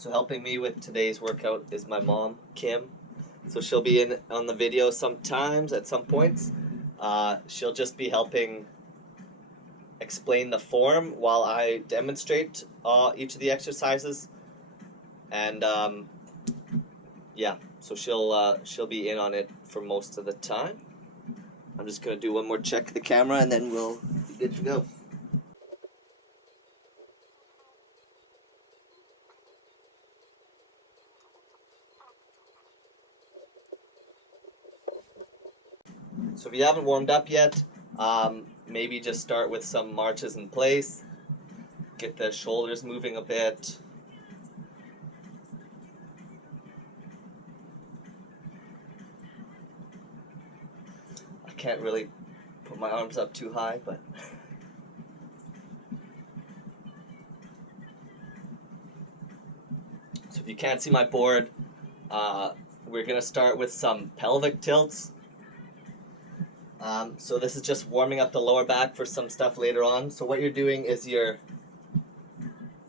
So helping me with today's workout is my mom, Kim. So she'll be in on the video sometimes at some points. She'll just be helping explain the form while I demonstrate each of the exercises. And yeah, so she'll be in on it for most of the time. I'm just gonna do one more check of the camera and then we'll be good to go. So if you haven't warmed up yet, maybe just start with some marches in place. Get the shoulders moving a bit. I can't really put my arms up too high, but so if you can't see my board, we're gonna start with some pelvic tilts. So this is just warming up the lower back for some stuff later on. So what you're doing is you're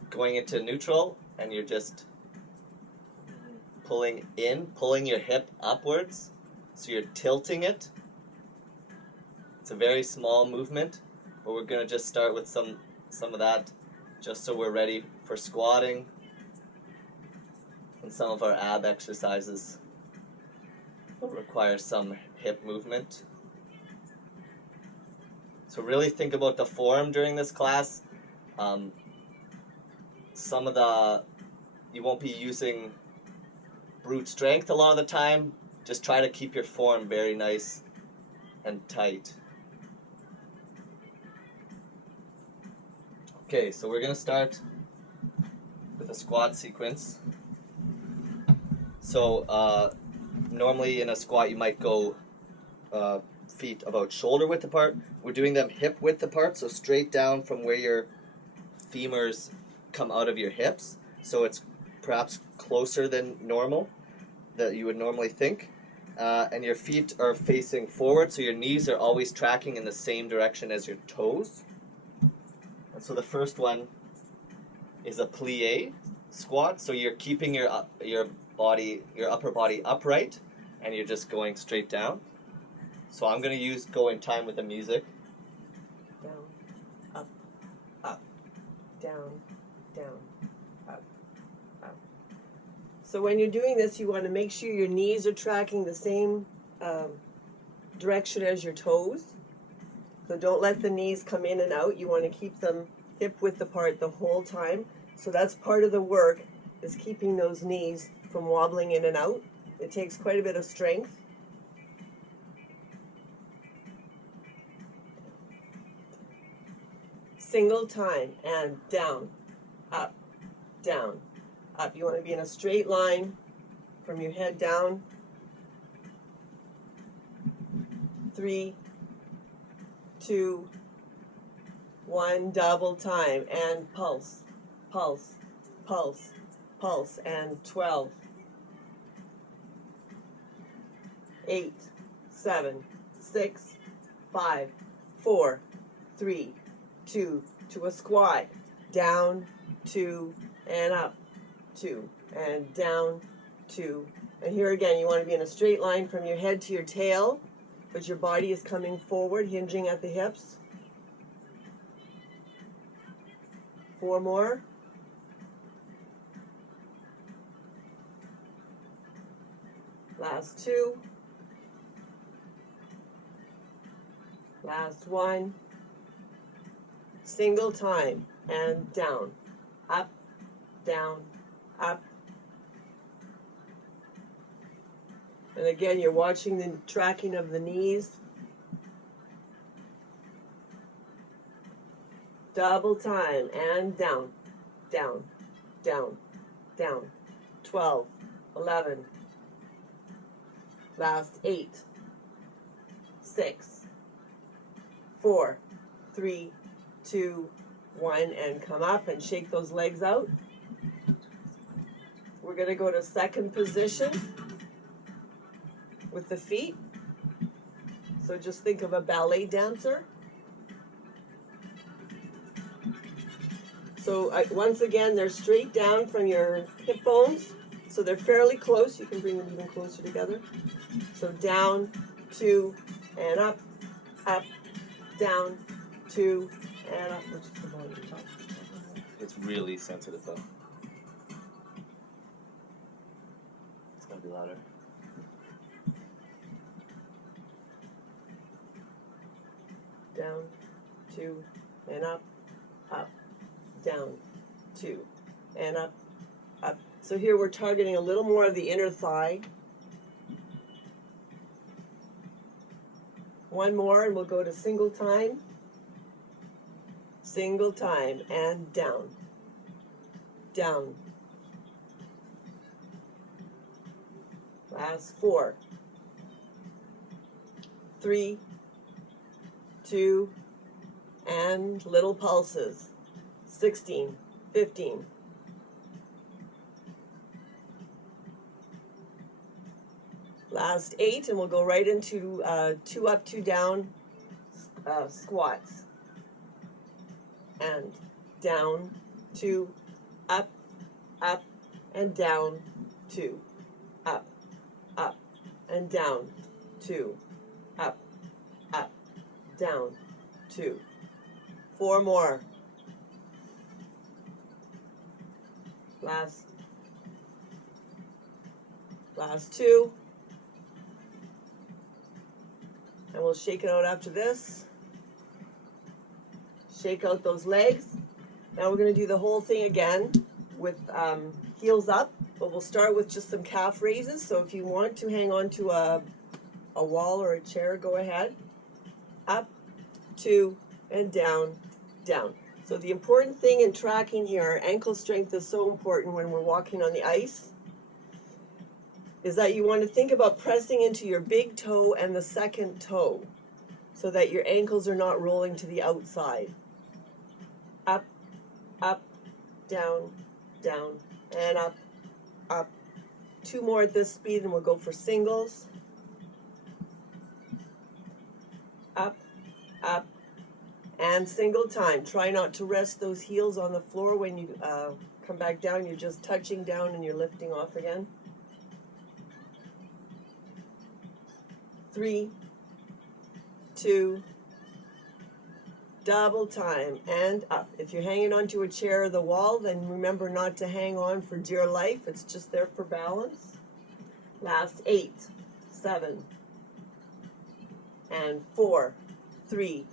going into neutral and you're just pulling your hip upwards. So you're tilting it. It's a very small movement, but we're gonna just start with some of that just so we're ready for squatting and some of our ab exercises will require some hip movement. So really think about the form during this class. You won't be using brute strength a lot of the time. Just try to keep your form very nice and tight. Okay, so we're gonna start with a squat sequence. So normally in a squat you might go feet about shoulder width apart. We're doing them hip width apart, so straight down from where your femurs come out of your hips. So it's perhaps closer than normal, that you would normally think. And your feet are facing forward, so your knees are always tracking in the same direction as your toes. And so the first one is a plie squat. So you're keeping your upper body upright, and you're just going straight down. So I'm going to go in time with the music. Down, up, up, down, down, up, up. So when you're doing this, you want to make sure your knees are tracking the same direction as your toes. So don't let the knees come in and out. You want to keep them hip width apart the whole time. So that's part of the work, is keeping those knees from wobbling in and out. It takes quite a bit of strength. Single time, and down, up, down, up. You want to be in a straight line from your head down. 3, 2, 1, double time, and pulse, pulse, pulse, pulse, and 12, 8, 7, 6, 5, 4, 3, 2, to a squat, down, 2, and up, 2, and down, 2. And here again, you want to be in a straight line from your head to your tail, but your body is coming forward, hinging at the hips. 4 more. Last 2. Last 1. Single time, and down, up, down, up. And again, you're watching the tracking of the knees. Double time, and down, down, down, down. 12, 11. Last 8, 6, 4, 3, 2, 1, and come up and shake those legs out. We're going to go to second position with the feet. So just think of a ballet dancer. So once again, they're straight down from your hip bones. So they're fairly close. You can bring them even closer together. So down, 2, and up, down, 2, and up. Which is the volume top? It's really sensitive though. It's gonna be louder. Down, 2, and up, down, 2, and up. So here we're targeting a little more of the inner thigh. One more and we'll go to single time, and down, down. Last 4, 3, 2, and little pulses. 16, 15. Last 8, and we'll go right into 2 up, 2 down squats. And down, 2, up, and down, 2, up, and down, 2, up, down, 2. 4 more. Last 2. And we'll shake it out after this. Shake out those legs. Now we're going to do the whole thing again with heels up, but we'll start with just some calf raises. So if you want to hang on to a wall or a chair, go ahead. Up, 2, and down, down. So the important thing in tracking here, ankle strength is so important when we're walking on the ice, is that you want to think about pressing into your big toe and the second toe so that your ankles are not rolling to the outside. Up, down, down, and up. 2 more at this speed and we'll go for singles. Up, and single time. Try not to rest those heels on the floor when you come back down. You're just touching down and you're lifting off again. 3, 2, double time, and up. If you're hanging onto a chair or the wall, then remember not to hang on for dear life. It's just there for balance. Last 8, 7, and 4, 3,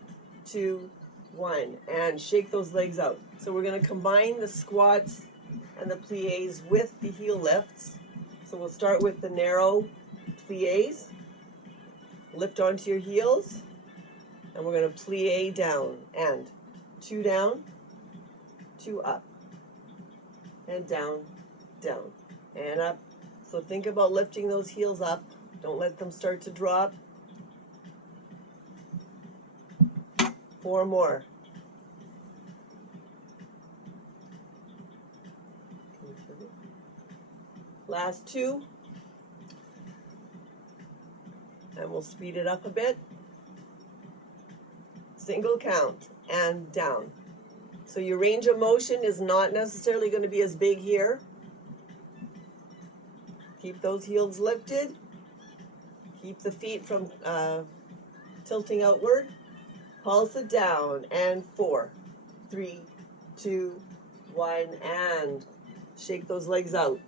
2, 1, and shake those legs out. So we're going to combine the squats and the plies with the heel lifts. So we'll start with the narrow plies. Lift onto your heels, and we're going to plie down, and 2 down, 2 up, and down, down, and up. So think about lifting those heels up. Don't let them start to drop. 4 more. Last 2. And we'll speed it up a bit. Single count and down. So your range of motion is not necessarily going to be as big here. Keep those heels lifted. Keep the feet from tilting outward. Pulse it down, and 4, 3, 2, 1, and shake those legs out.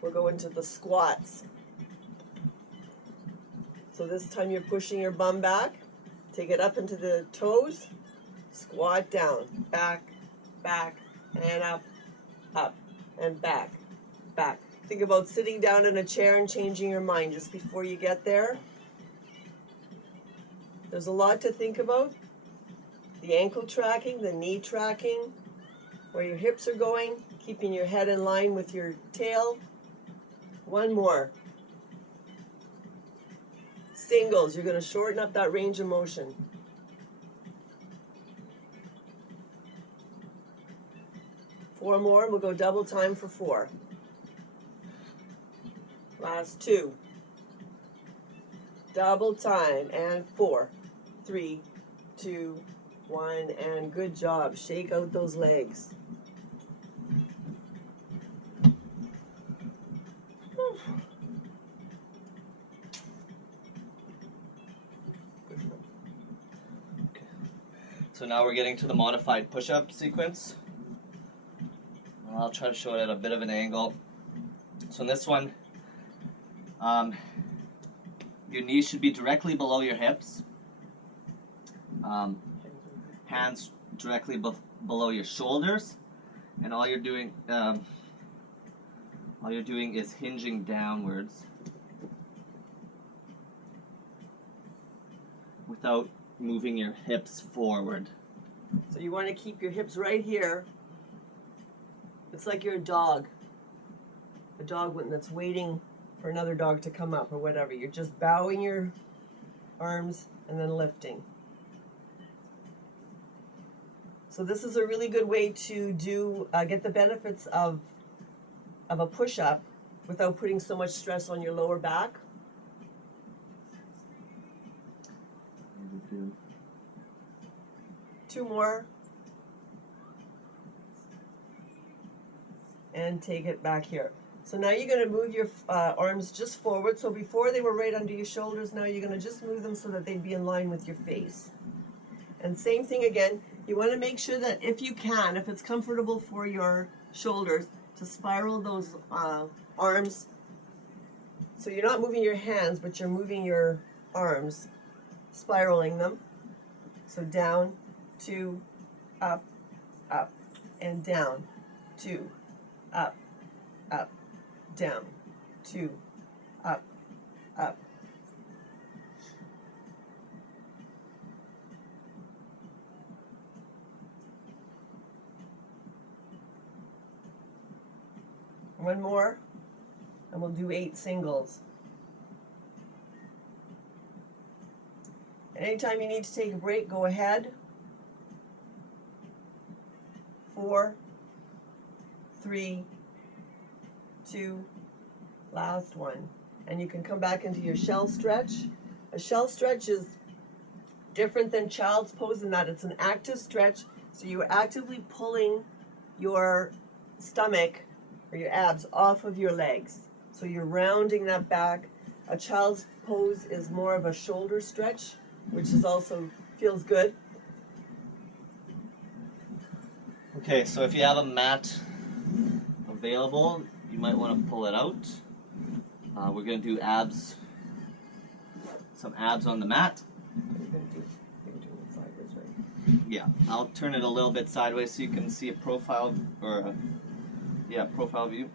We'll go into the squats. So this time you're pushing your bum back. Take it up into the toes. Squat down. Back, and up, and back. Think about sitting down in a chair and changing your mind just before you get there. There's a lot to think about. The ankle tracking, the knee tracking, where your hips are going, keeping your head in line with your tail. 1 more. Singles, you're going to shorten up that range of motion. 4 more, and we'll go double time for 4. Last 2. Double time, and 4, 3, 2, 1, and good job. Shake out those legs. So now we're getting to the modified push-up sequence. I'll try to show it at a bit of an angle. So in this one, your knees should be directly below your hips. Hands directly below your shoulders, and all you're doing is hinging downwards without moving your hips forward. So you want to keep your hips right here. It's like you're a dog that's waiting for another dog to come up or whatever. You're just bowing your arms and then lifting. So this is a really good way to get the benefits of a push-up without putting so much stress on your lower back. Two more. And take it back here. So now you're going to move your arms just forward. So before they were right under your shoulders, now you're going to just move them so that they'd be in line with your face. And same thing again, you want to make sure that if you can, if it's comfortable for your shoulders, to spiral those arms. So you're not moving your hands, but you're moving your arms, spiraling them. So down, 2, up, up, and down, 2, up, up, down, 2, up, up. One more, and we'll do 8 singles. Anytime you need to take a break, go ahead. 4, 3, 2, last one. And you can come back into your shell stretch. A shell stretch is different than child's pose in that it's an active stretch, so you're actively pulling your stomach or your abs off of your legs. So you're rounding that back. A child's pose is more of a shoulder stretch, which is also feels good. Okay, so if you have a mat available, you might want to pull it out. We're going to do abs, some abs on the mat. You're going to do it sideways, right? Yeah, I'll turn it a little bit sideways so you can see a profile, or profile view.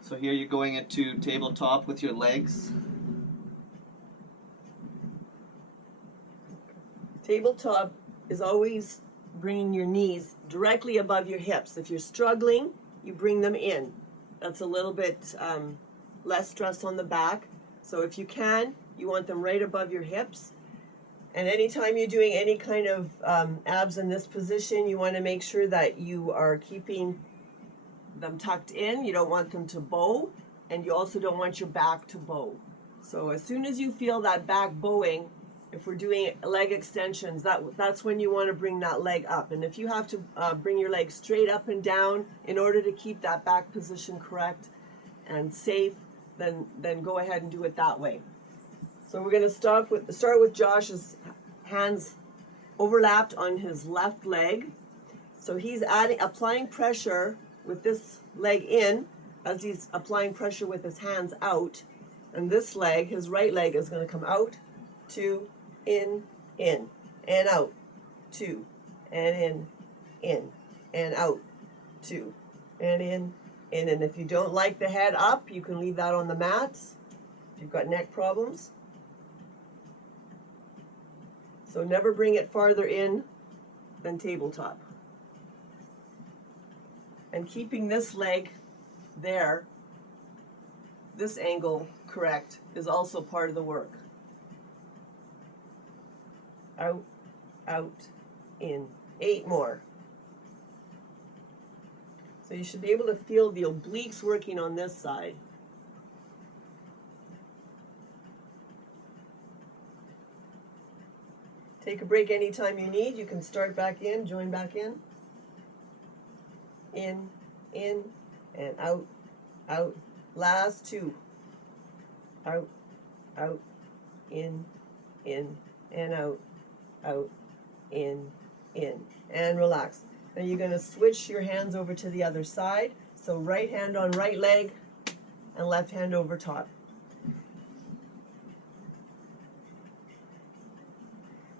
So here you're going into tabletop with your legs. Tabletop is always bringing your knees directly above your hips. If you're struggling, you bring them in. That's a little bit less stress on the back. So if you can, you want them right above your hips. And anytime you're doing any kind of abs in this position, you want to make sure that you are keeping them tucked in. You don't want them to bow, and you also don't want your back to bow. So as soon as you feel that back bowing, if we're doing leg extensions, that's when you want to bring that leg up. And if you have to bring your leg straight up and down in order to keep that back position correct and safe, then go ahead and do it that way. So we're going to start with Josh's hands overlapped on his left leg. So he's applying pressure with this leg in as he's applying pressure with his hands out. And this leg, his right leg, is going to come out, 2, in, and out, 2, and in, and out, 2, and in. And if you don't like the head up, you can leave that on the mat if you've got neck problems. So never bring it farther in than tabletop. And keeping this leg there, this angle correct, is also part of the work. Out, out, in. 8 more. So you should be able to feel the obliques working on this side. Take a break anytime you need. You can start back in, join back in, and out, out. Last two. Out, out, in, and out, out, in, and relax. Now you're going to switch your hands over to the other side. So right hand on right leg and left hand over top.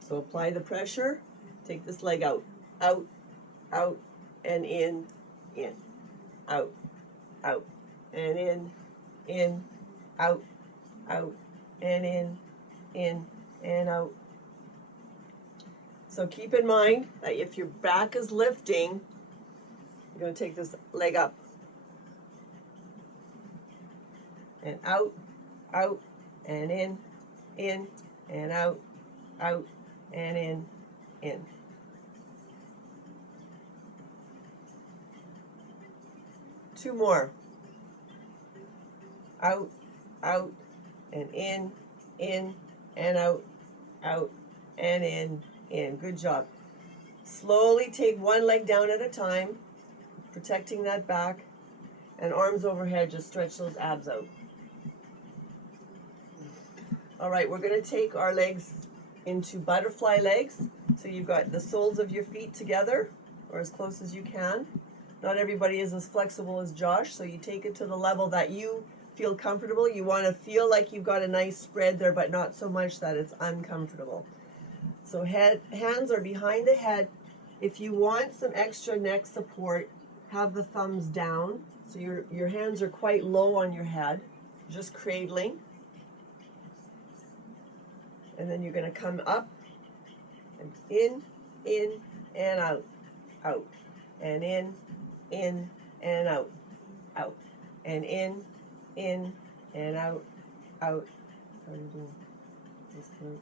So apply the pressure, take this leg out, out, out, and in, out, out, and in, out, out, and in, and out. So keep in mind that if your back is lifting, you're going to take this leg up, and out, out, and in, and out, out, and in. Two more. Out, out, and in, and out, out, and in. Good job. Slowly take one leg down at a time, protecting that back, and arms overhead, just stretch those abs out. All right, we're going to take our legs into butterfly legs. So you've got the soles of your feet together, or as close as you can. Not everybody is as flexible as Josh, so you take it to the level that you feel comfortable. You want to feel like you've got a nice spread there, but not so much that it's uncomfortable. So hands are behind the head. If you want some extra neck support, have the thumbs down. So your hands are quite low on your head, just cradling. And then you're going to come up and in, and out, out, and in, and out, out, and in, and out, out. How are you doing? Just through.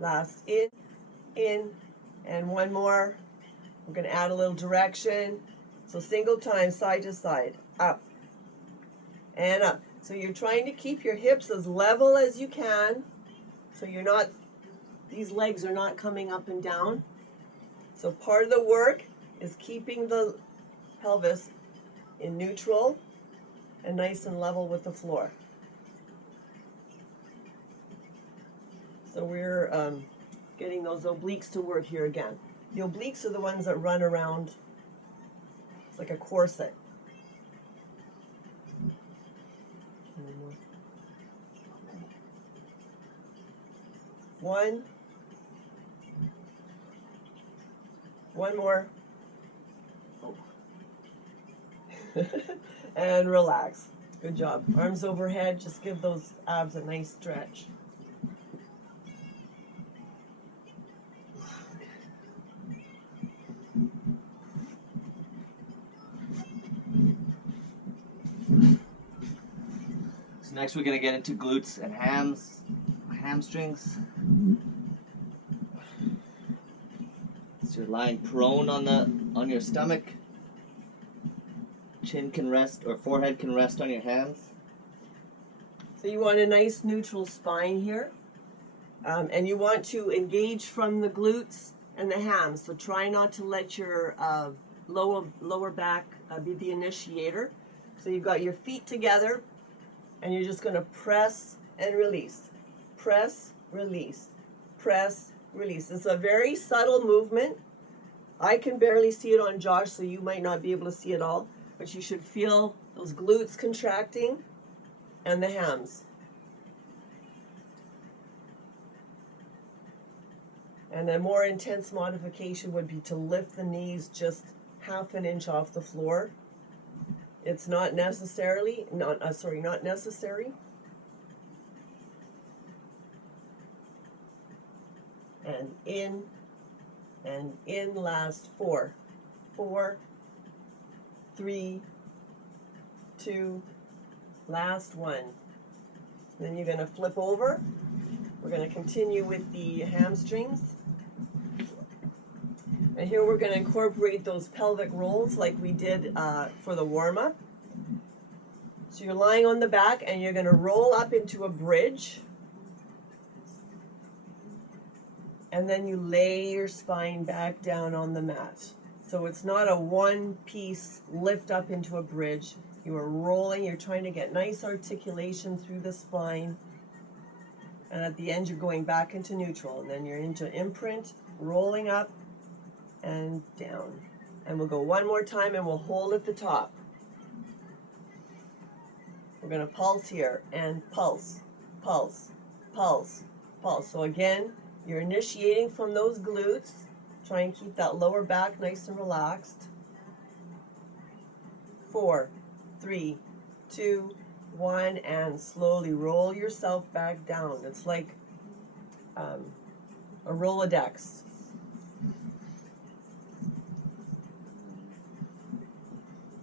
Last in, and one more. We're going to add a little direction. So single time, side to side, up, and up. So you're trying to keep your hips as level as you can. So you're not, these legs are not coming up and down. So part of the work is keeping the pelvis in neutral and nice and level with the floor. So we're getting those obliques to work here again. The obliques are the ones that run around like a corset. One more. Oh. And relax. Good job. Arms overhead, just give those abs a nice stretch. So next we're going to get into glutes and hamstrings. So you're lying prone on your stomach. Chin can rest, or forehead can rest on your hands. So you want a nice neutral spine here. And you want to engage from the glutes and the hams. So try not to let your lower back be the initiator. So you've got your feet together, and you're just going to press and release. Press, release. Press, release. It's a very subtle movement. I can barely see it on Josh, so you might not be able to see it all. But you should feel those glutes contracting and the hams. And a more intense modification would be to lift the knees just half an inch off the floor. It's not necessary. Not necessary. And in, last 4. 4, 3, 2, last 1. Then you're going to flip over. We're going to continue with the hamstrings. And here we're going to incorporate those pelvic rolls like we did for the warm-up. So you're lying on the back and you're going to roll up into a bridge. and then you lay your spine back down on the mat. So it's not a one-piece lift up into a bridge. You are rolling, you're trying to get nice articulation through the spine. And at the end, you're going back into neutral. And then you're into imprint, rolling up and down. And we'll go one more time and we'll hold at the top. We're going to pulse here and pulse, pulse, pulse, pulse. So again, you're initiating from those glutes. Try and keep that lower back nice and relaxed. 4, 3, 2, 1, and slowly roll yourself back down. It's like a Rolodex.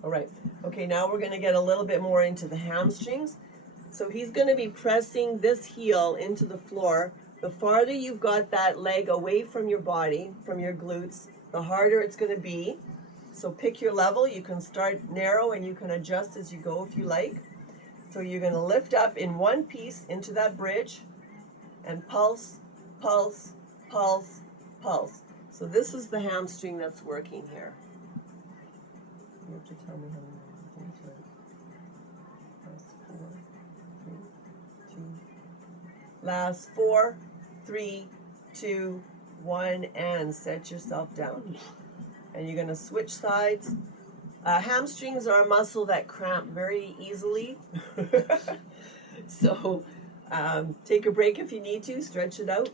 All right. Okay, now we're going to get a little bit more into the hamstrings. So he's going to be pressing this heel into the floor. The farther you've got that leg away from your body, from your glutes, the harder it's going to be. So pick your level. You can start narrow and you can adjust as you go if you like. So you're going to lift up in one piece into that bridge and pulse, pulse, pulse, pulse. So this is the hamstring that's working here. You have to tell me how many things are. Last 4, 3, 2. Last 4, 3, 2, 1, and set yourself down. And you're going to switch sides. Hamstrings are a muscle that cramp very easily. So take a break if you need to, stretch it out.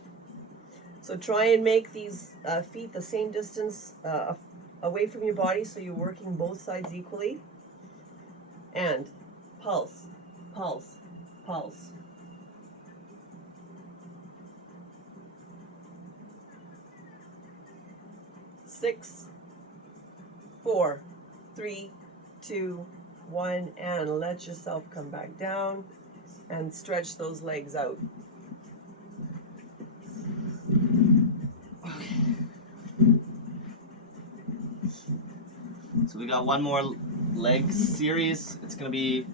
So try and make these feet the same distance away from your body so you're working both sides equally. And pulse, pulse, pulse. Six, 4, 3, 2, 1, and let yourself come back down and stretch those legs out. So we got one more leg series. It's going to be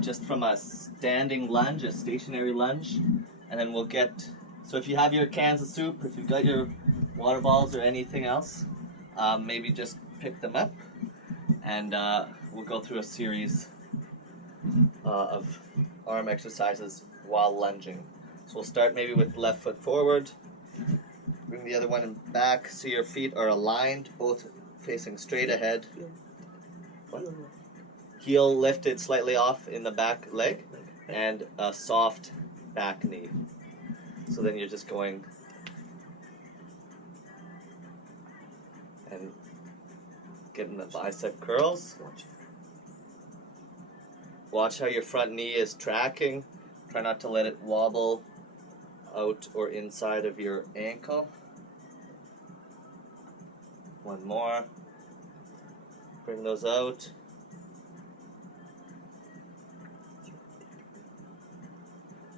just from a standing lunge, a stationary lunge. And then we'll get, so if you have your cans of soup, if you've got your water balls or anything else, maybe just pick them up. And we'll go through a series of arm exercises while lunging. So we'll start maybe with left foot forward. Bring the other one back so your feet are aligned, both facing straight ahead. What? Heel lifted slightly off in the back leg and a soft back knee. So then you're just going and getting the bicep curls. Watch how your front knee is tracking. Try not to let it wobble out or inside of your ankle. One more. Bring those out.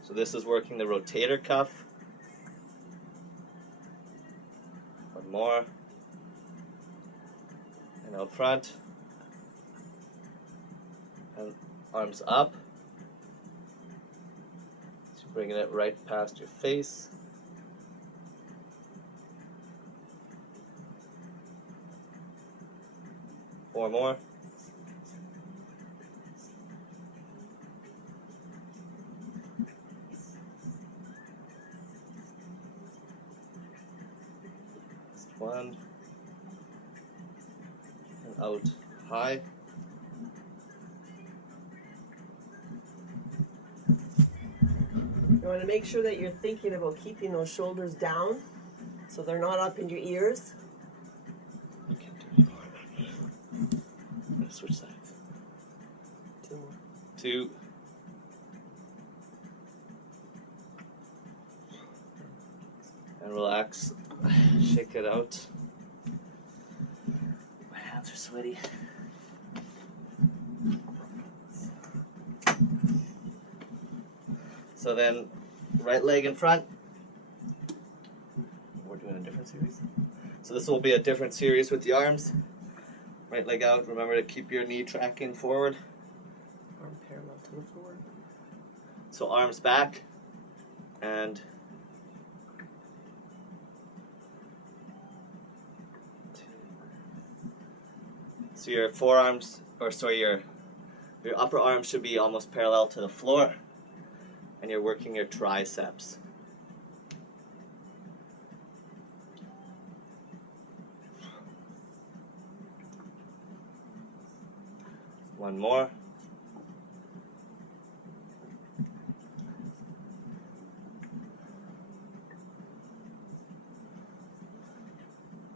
So this is working the rotator cuff. One more. And out front. And arms up. So bringing it right past your face. Four more. Just one. And out high. You want to make sure that you're thinking about keeping those shoulders down so they're not up in your ears. I can't do it anymore. I'm going to switch sides. 2 more. 2. And relax. Shake it out. My hands are sweaty. So then, right leg in front. We're doing a different series. So this will be a different series with the arms. Right leg out. Remember to keep your knee tracking forward. Arm parallel to the floor. So arms back and So your forearms, or sorry, your upper arm should be almost parallel to the floor, and you're working your triceps. One more.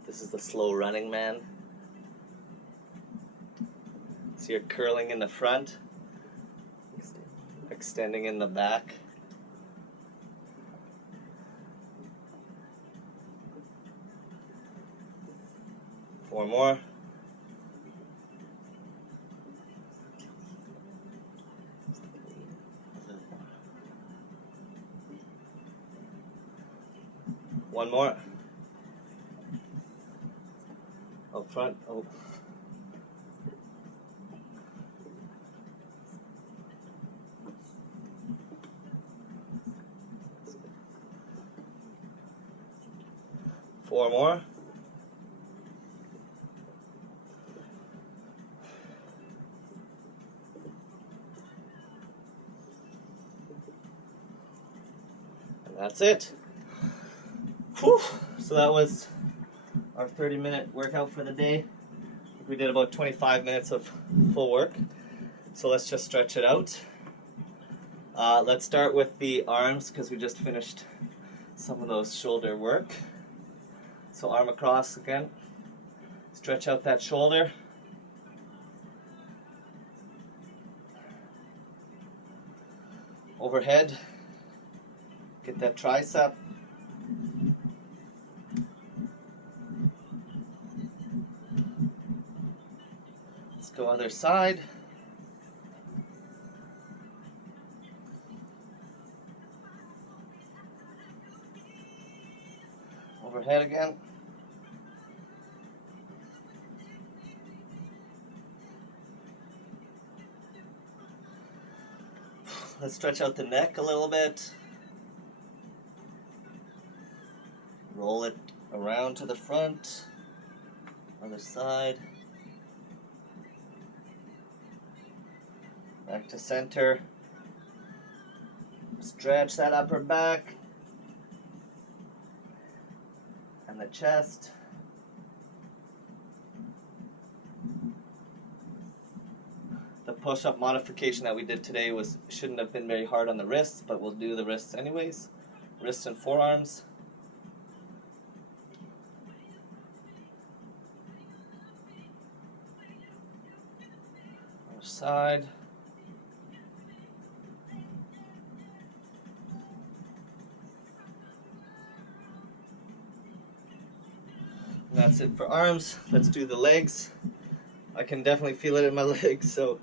This is the slow running man. So you're curling in the front, extending in the back. Four more. One more. Up front. Oh. Four more. And that's it. Whew. So that was our 30-minute workout for the day. We did about 25 minutes of full work. So let's just stretch it out. Let's start with the arms because we just finished some of those shoulder work. So arm across again. Stretch out that shoulder. Overhead. Get that tricep. Let's go other side. Overhead again. Let's stretch out the neck a little bit. Roll it around to the front. Other side. Back to center. Stretch that upper back. And the chest. The push-up modification that we did today shouldn't have been very hard on the wrists, but we'll do the wrists anyways. Wrists and forearms. Other side. And that's it for arms. Let's do the legs. I can definitely feel it in my legs, so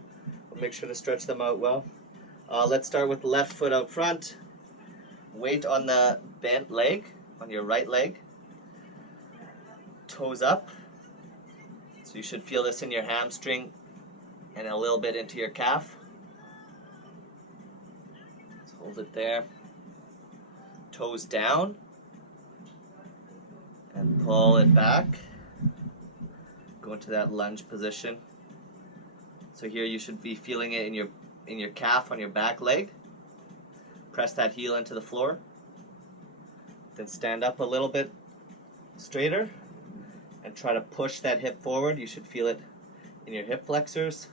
I'll make sure to stretch them out well. Let's start with the left foot out front. Weight on the bent leg, on your right leg. Toes up. So you should feel this in your hamstring and a little bit into your calf. Let's hold it there. Toes down. And pull it back. Go into that lunge position. So here you should be feeling it in your calf on your back leg. Press that heel into the floor. Then stand up a little bit straighter and try to push that hip forward. You should feel it in your hip flexors.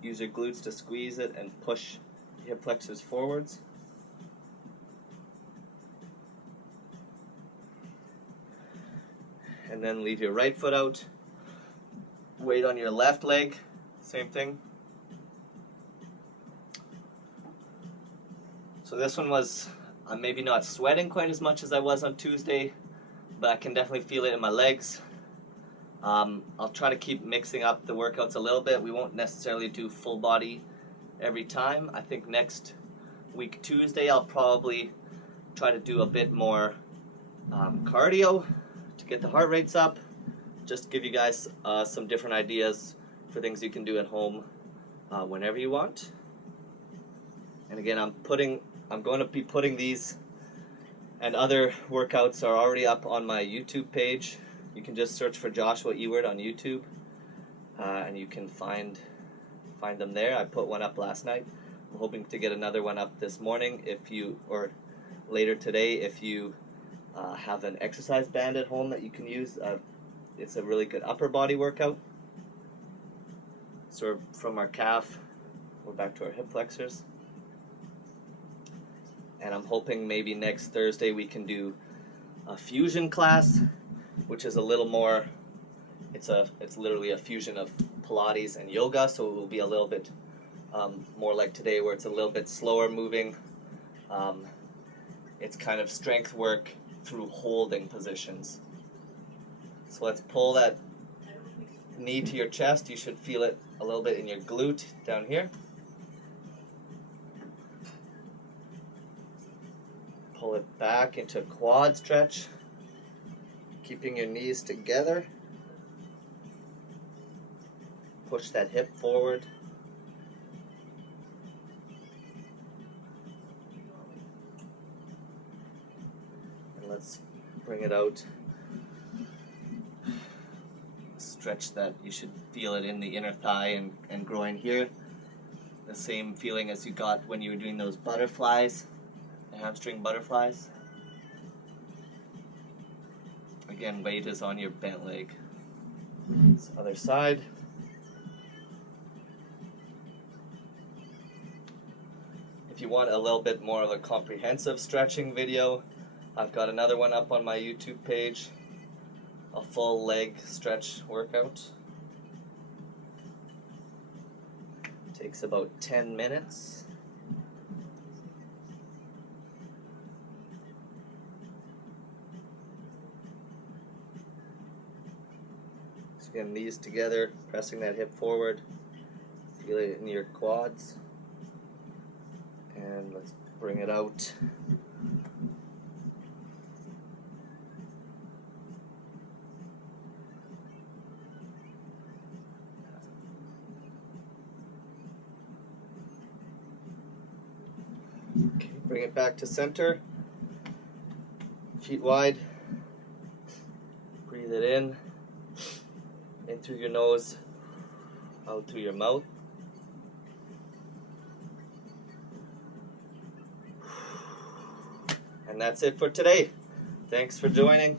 Use your glutes to squeeze it and push your hip flexors forwards. And then leave your right foot out. Weight on your left leg, same thing. So this one was, I'm maybe not sweating quite as much as I was on Tuesday, but I can definitely feel it in my legs. I'll try to keep mixing up the workouts a little bit. We won't necessarily do full body every time. I think next week, Tuesday, I'll probably try to do a bit more cardio to get the heart rates up. Just give you guys some different ideas for things you can do at home whenever you want. And again, I'm going to be putting these and other workouts are already up on my YouTube page. You can just search for Joshua Ewart on YouTube. and you can find them there. I put one up last night. I'm hoping to get another one up this morning or later today if you have an exercise band at home that you can use. It's a really good upper body workout. So from our calf, we're back to our hip flexors. And I'm hoping maybe next Thursday we can do a fusion class, which is a little more, it's literally a fusion of Pilates and yoga, so it will be a little bit more like today where it's a little bit slower moving. It's kind of strength work through holding positions. So let's pull that knee to your chest. You should feel it a little bit in your glute down here. Pull it back into quad stretch, keeping your knees together. Push that hip forward. And let's bring it out. Stretch that, you should feel it in the inner thigh and groin here. The same feeling as you got when you were doing those butterflies, the hamstring butterflies. Again, weight is on your bent leg. This other side. If you want a little bit more of a comprehensive stretching video, I've got another one up on my YouTube page, a full leg stretch workout. Takes about 10 minutes. So again, knees together, pressing that hip forward. Feel it in your quads. And let's bring it out. Okay, bring it back to center. Feet wide. Breathe it in through your nose, out through your mouth. And that's it for today. Thanks for joining.